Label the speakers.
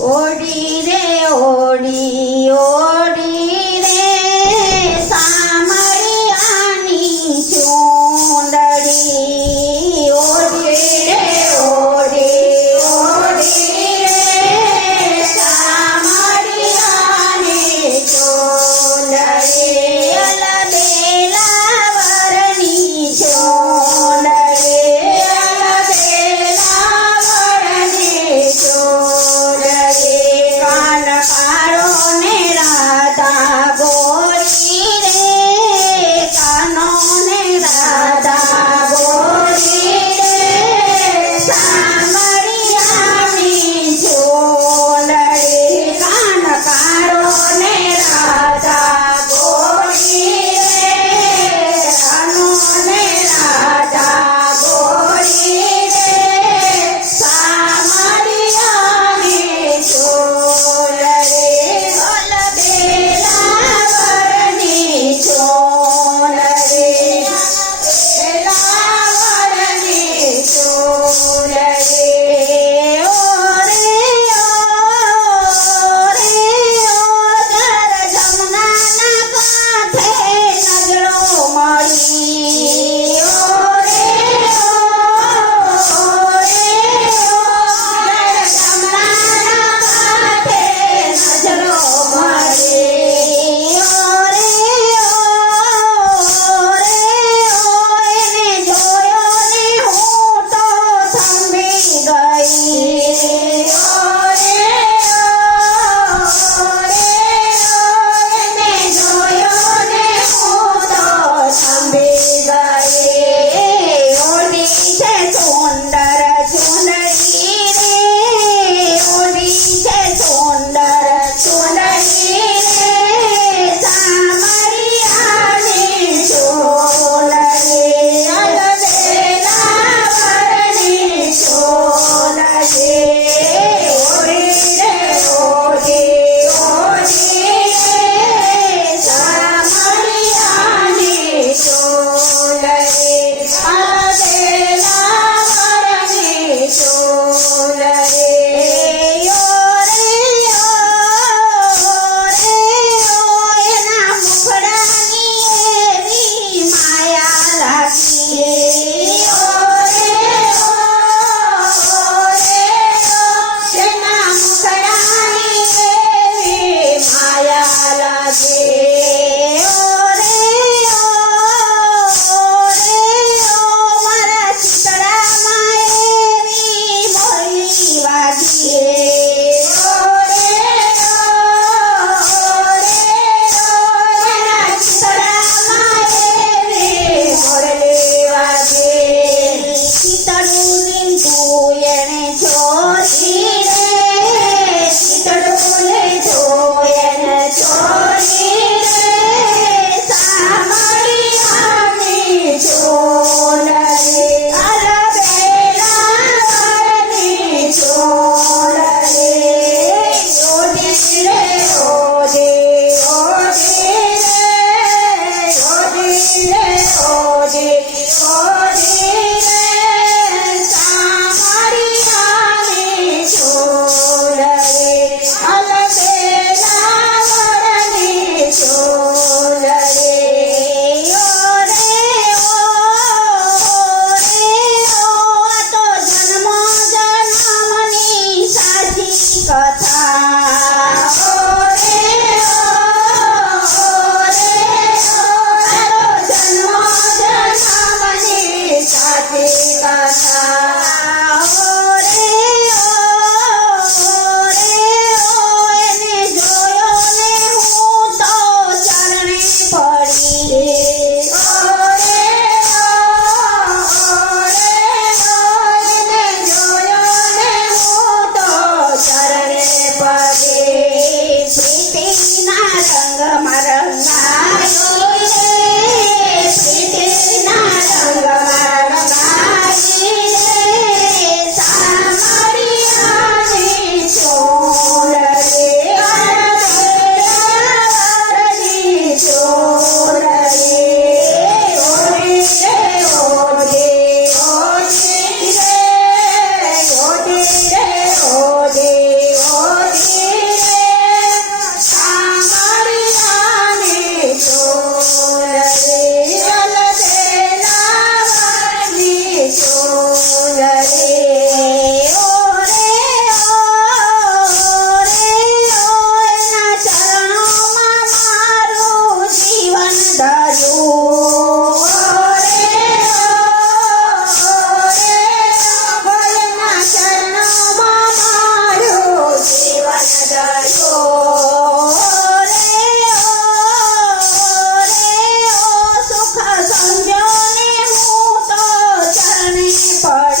Speaker 1: Audi રે Audi